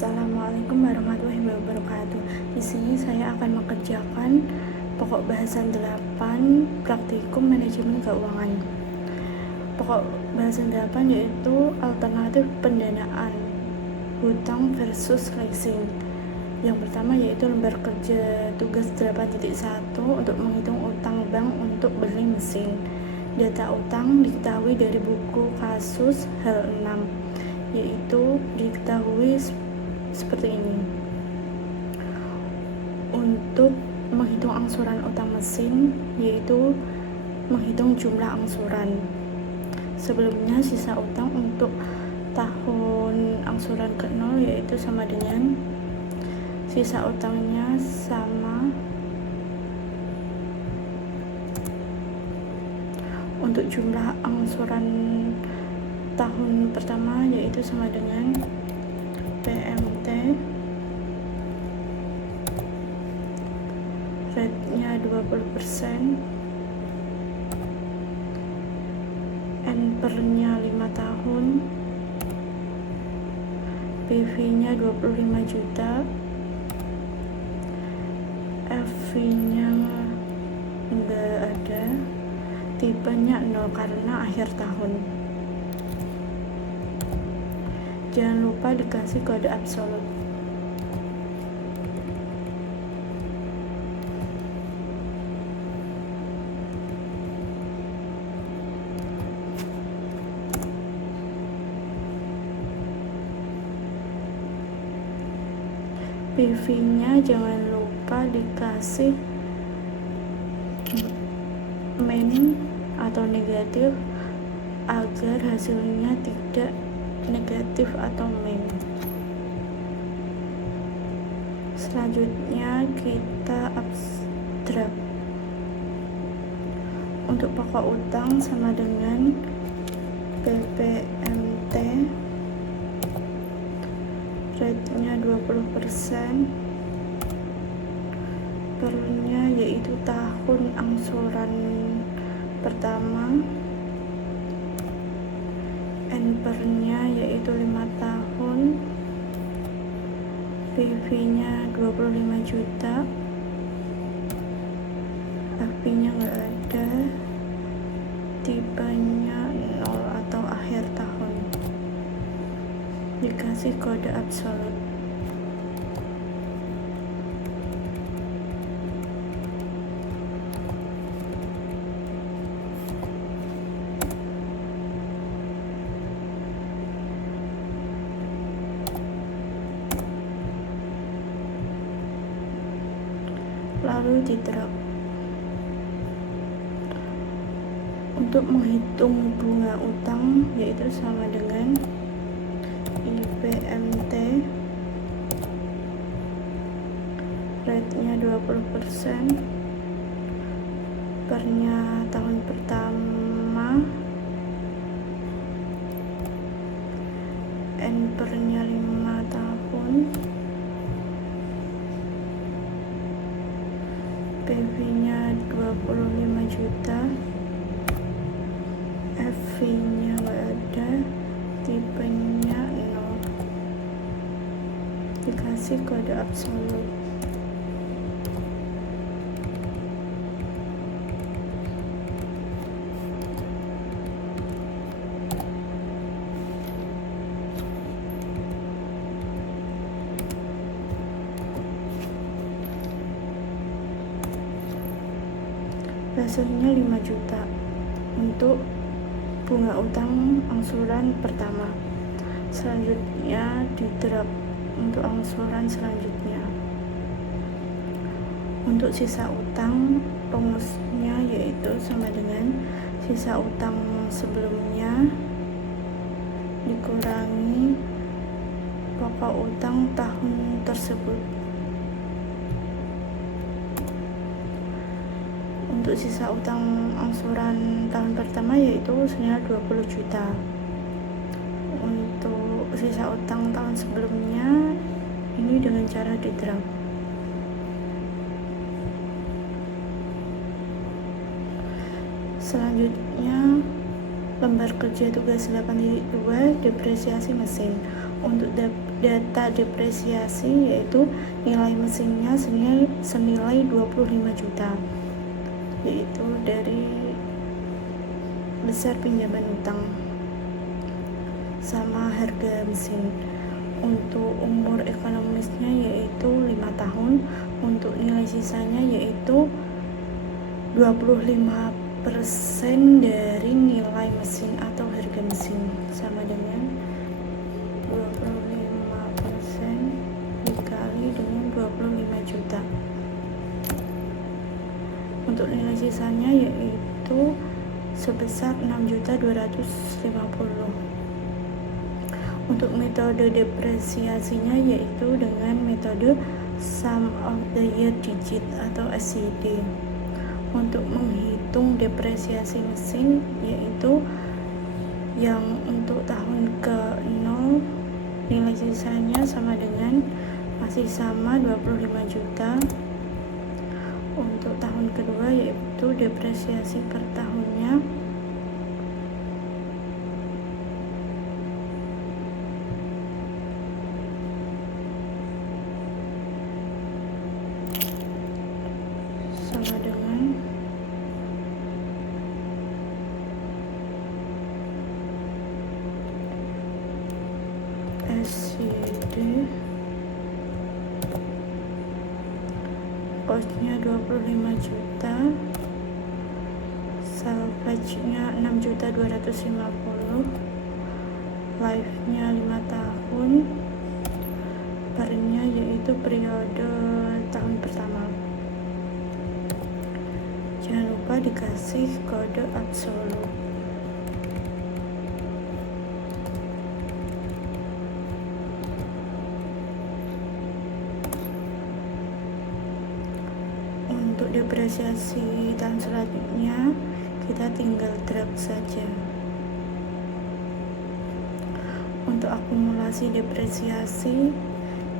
Assalamualaikum warahmatullahi wabarakatuh. Di sini saya akan mengerjakan pokok bahasan 8 praktikum manajemen keuangan. Pokok bahasan 8 yaitu alternatif pendanaan hutang versus leasing. Yang pertama yaitu lembar kerja tugas 8.1 untuk menghitung utang bank untuk beli mesin. Data utang diketahui dari buku kasus hal 6, yaitu diketahui seperti ini. Untuk menghitung angsuran utang mesin, yaitu menghitung jumlah angsuran. Sebelumnya sisa utang untuk tahun angsuran ke-0 yaitu sama dengan sisa utangnya sama untuk jumlah angsuran tahun pertama yaitu sama dengan PMT rate-nya 20%, NPR-nya 5 tahun, PV-nya 25 juta, FV-nya enggak ada, tipenya 0 karena akhir tahun. Jangan lupa dikasih kode absolut. PV-nya jangan lupa dikasih min atau negatif agar hasilnya tidak negatif atau min. Selanjutnya kita abstrak. Untuk pokok utang sama dengan PPMT rate-nya 20%, pernya yaitu tahun angsuran pertama, NPR-nya yaitu 5 tahun, PV-nya 25 juta, FV-nya nggak ada, tipenya 0 atau akhir tahun. Dikasih kode absolut. Lalu diterap. Untuk menghitung bunga utang yaitu sama dengan IPMT rate-nya 20%, pernya tahun pertama, NPR-nya 5 tahun, PV-nya 25 juta, FV-nya nggak ada, tipenya 0. Dikasih kode absolut. Hasilnya 5 juta untuk bunga utang angsuran pertama. Selanjutnya diterap untuk angsuran selanjutnya. Untuk sisa utang, rumusnya yaitu sama dengan sisa utang sebelumnya dikurangi pokok utang tahun tersebut. Untuk sisa utang angsuran tahun pertama yaitu senilai 20 juta. Untuk sisa utang tahun sebelumnya ini dengan cara diterap. Selanjutnya lembar kerja tugas 8.2 depresiasi mesin. Untuk data depresiasi, yaitu nilai mesinnya senilai 25 juta, yaitu dari besar pinjaman utang sama harga mesin. Untuk umur ekonomisnya yaitu 5 tahun. Untuk nilai sisanya yaitu 25% dari nilai mesin atau harga mesin, sama dengan 25% dikali dengan 25 juta. Untuk nilai sisanya yaitu sebesar 6.250.000. Untuk metode depresiasinya yaitu dengan metode sum of the year digit atau SYD. Untuk menghitung depresiasi mesin yaitu yang untuk tahun ke-0 nilai sisanya masih sama 25 juta. Untuk tahun kedua yaitu depresiasi per tahunnya sama dengan SYD, costnya 25 juta, salvage-nya 6.250.000, life-nya 5 tahun, per-nya yaitu periode tahun pertama. Jangan lupa dikasih kode absolut. Untuk depresiasi tahun selanjutnya kita tinggal drag saja. Untuk akumulasi depresiasi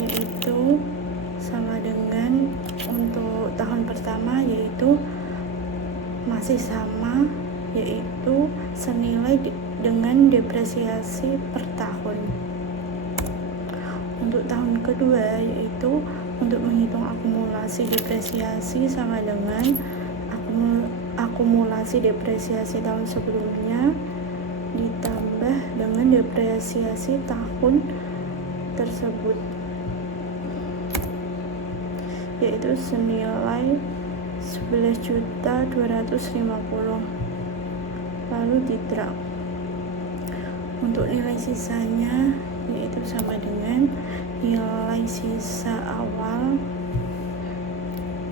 yaitu sama dengan untuk tahun pertama, yaitu masih sama, yaitu senilai dengan depresiasi per tahun. Untuk tahun kedua yaitu untuk menghitung akumulasi depresiasi sama dengan akumulasi depresiasi tahun sebelumnya ditambah dengan depresiasi tahun tersebut, yaitu senilai 11.250.000, lalu didrag. Untuk nilai sisanya yaitu sama dengan nilai sisa awal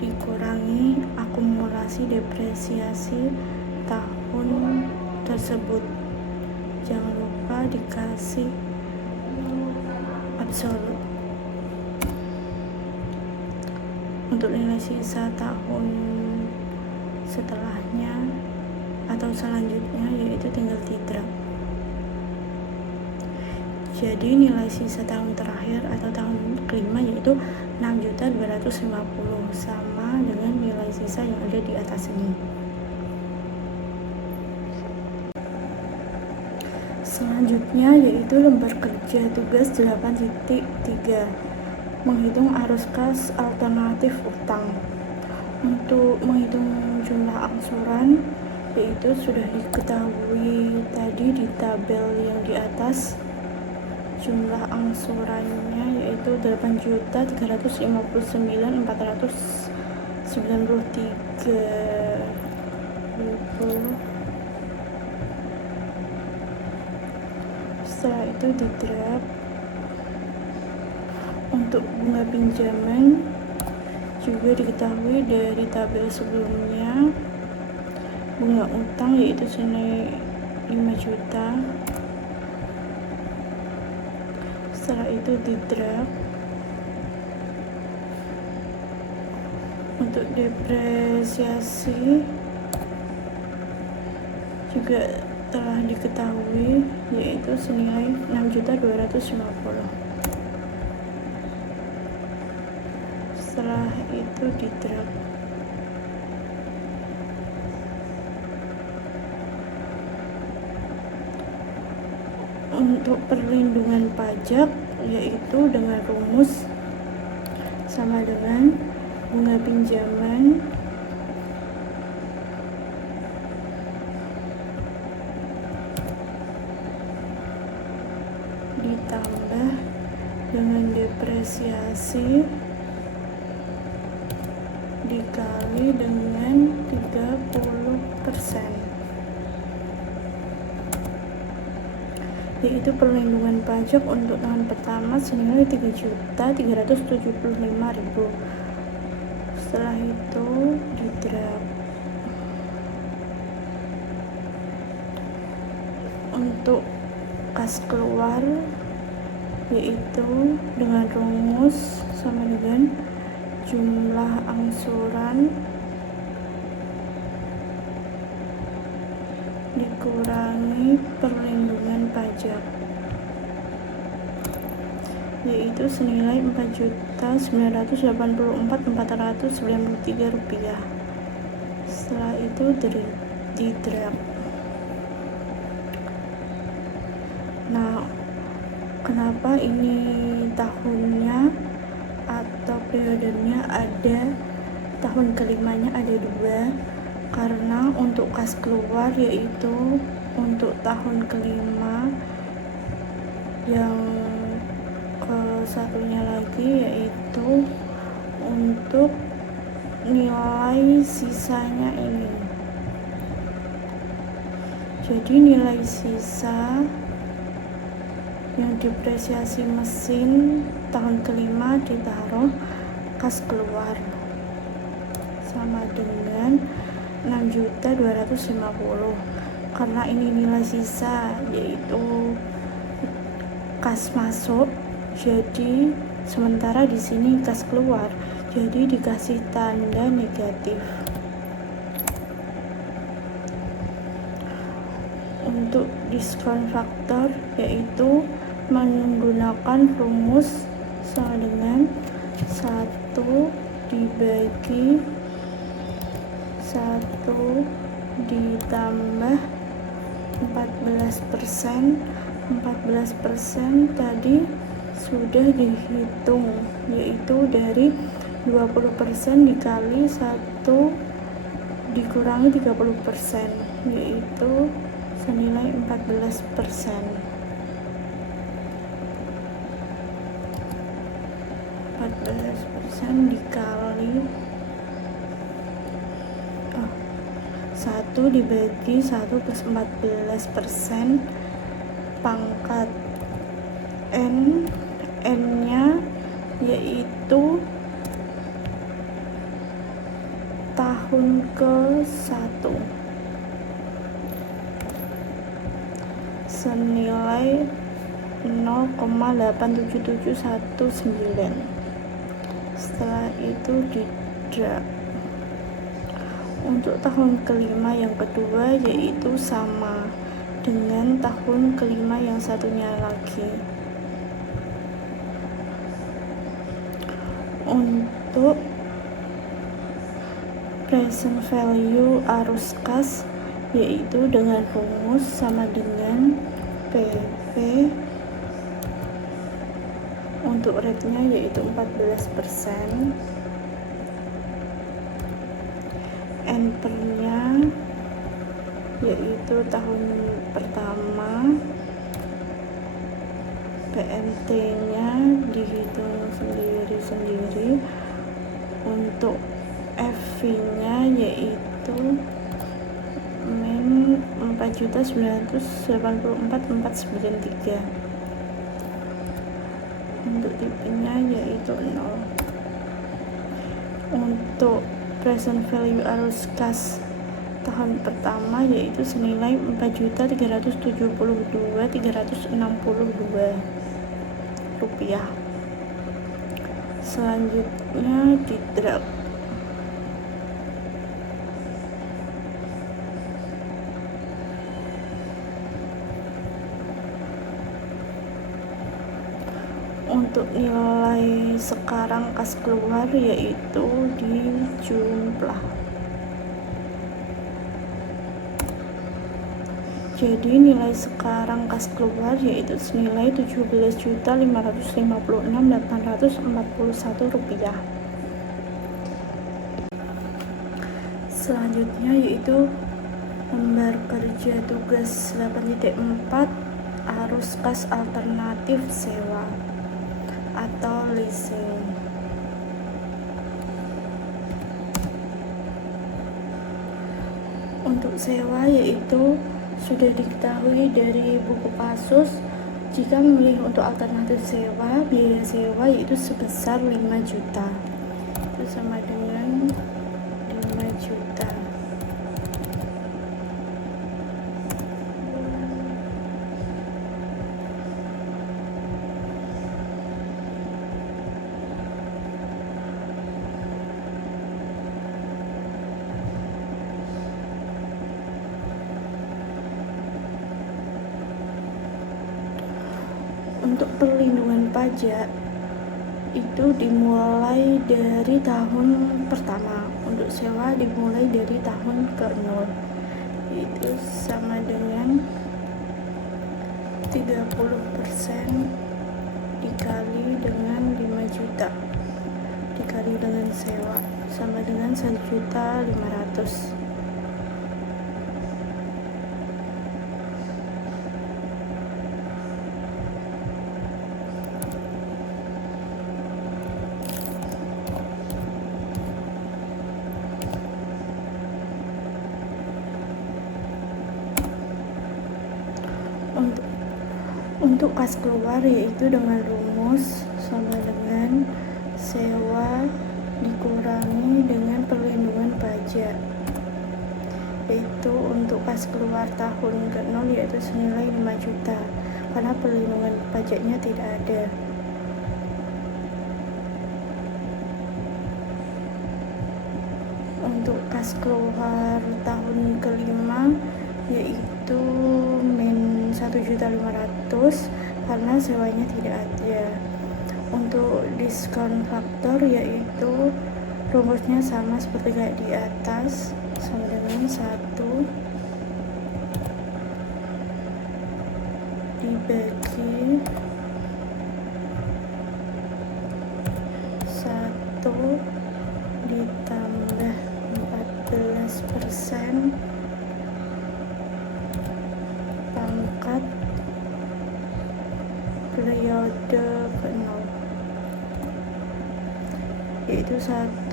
dikurangi akumulasi depresiasi tahun tersebut. Jangan lupa dikasih absolut. Untuk nilai sisa tahun setelahnya atau selanjutnya yaitu tinggal didrag. Jadi nilai sisa tahun terakhir atau tahun kelima yaitu 6.250.000, sama dengan nilai sisa yang ada di atas ini. Selanjutnya yaitu lembar kerja tugas 8.3, menghitung arus kas alternatif utang. Untuk menghitung jumlah angsuran yaitu sudah diketahui tadi di tabel yang di atas. Jumlah angsurannya yaitu 8.309.493. Setelah itu didrag. Untuk bunga pinjaman juga diketahui dari tabel sebelumnya. Bunga utang yaitu senilai 5 juta. Setelah itu didrag. Untuk depresiasi juga telah diketahui yaitu senilai 6.250.000. Setelah itu didrag. Untuk perlindungan pajak yaitu dengan rumus sama dengan bunga pinjaman ditambah dengan depresiasi dikali dengan 30%, yaitu perlindungan pajak untuk tahun pertama senilai 3.375.000. Setelah itu di draft. Untuk kas keluar yaitu dengan rumus sama dengan jumlah angsuran dikurangi perlindungan pajak, yaitu senilai Rp4.984.493. Setelah itu di draft. Nah, kenapa ini tahunnya atau periodenya ada tahun kelimanya ada 2? Karena untuk kas keluar yaitu untuk tahun kelima, yang ke satunya lagi yaitu untuk nilai sisanya ini. Jadi nilai sisa yang depresiasi mesin tahun kelima ditaruh kas keluar sama dengan 6.250.000. Karena ini nilai sisa yaitu kas masuk, jadi sementara di sini kas keluar, jadi dikasih tanda negatif. Untuk diskon faktor yaitu menggunakan rumus sama dengan 1 dibagi 1 ditambah 14%. 14% tadi sudah dihitung, yaitu dari 20% dikali 1 dikurangi 30%, yaitu senilai 14%. 14% dikali 1 dibagi 1 plus 14%, pangkat N nya yaitu tahun ke-1 senilai 0,87719. Setelah itu di draft. Untuk tahun kelima yang kedua yaitu sama dengan tahun kelima yang satunya lagi. Untuk present value arus kas yaitu dengan rumus sama dengan PP. Untuk rate-nya yaitu 14%. Enter-nya yaitu tahun pertama, PMT-nya dihitung sendiri-sendiri. Untuk FV-nya yaitu min 4.984.493. Untuk tipenya yaitu 0. Untuk present value arus kas tahun pertama yaitu senilai Rp4.372.362. Selanjutnya di draft. Untuk nilai sekarang kas keluar yaitu dijumlah. Jadi nilai sekarang kas keluar yaitu senilai Rp17.556.841. Selanjutnya yaitu lembar kerja tugas 8.4 arus kas alternatif sewa atau leasing. Untuk sewa yaitu sudah diketahui dari buku kasus, jika memilih untuk alternatif sewa, biaya sewa yaitu sebesar 5 juta. Itu sama dengan 5 juta. Untuk perlindungan pajak itu dimulai dari tahun pertama, untuk sewa dimulai dari tahun ke-0, itu sama dengan 30% dikali dengan 5 juta dikali dengan sewa sama dengan 1.500.000. Untuk kas keluar yaitu dengan rumus sama dengan sewa dikurangi dengan perlindungan pajak, yaitu untuk kas keluar tahun ke-0 yaitu senilai 5 juta karena perlindungan pajaknya tidak ada. Untuk kas keluar tahun ke-5 yaitu min 1.500.000 karena sewanya tidak ada. Untuk diskon faktor yaitu rumusnya sama seperti kayak di atas, sama dengan 1 dibagi 1 ditambah 14% pangkat periode ke-0 yaitu 1,000000.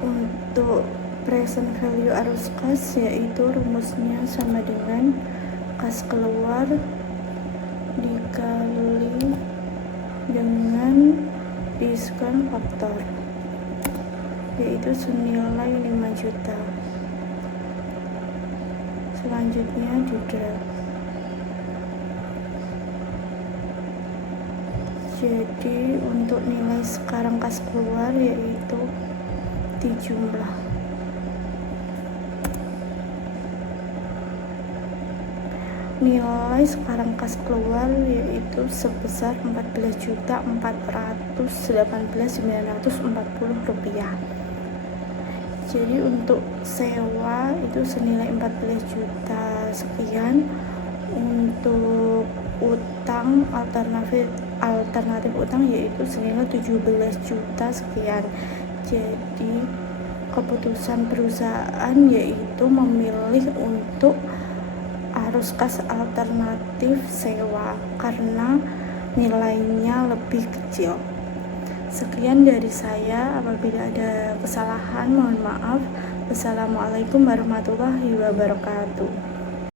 Untuk present value arus kas yaitu rumusnya sama dengan kas keluar dikali dengan diskon faktor yaitu senilai 5 juta. Selanjutnya di draft. Jadi untuk nilai sekarang kas keluar yaitu dijumlah. Nilai sekarang kas keluar yaitu sebesar Rp14.418.940. Jadi untuk sewa itu senilai 14 juta sekian. Untuk utang alternatif utang yaitu senilai 17 juta sekian. Jadi keputusan perusahaan yaitu memilih untuk arus kas alternatif sewa karena nilainya lebih kecil. Sekian dari saya, apabila ada kesalahan mohon maaf. Wassalamualaikum warahmatullahi wabarakatuh.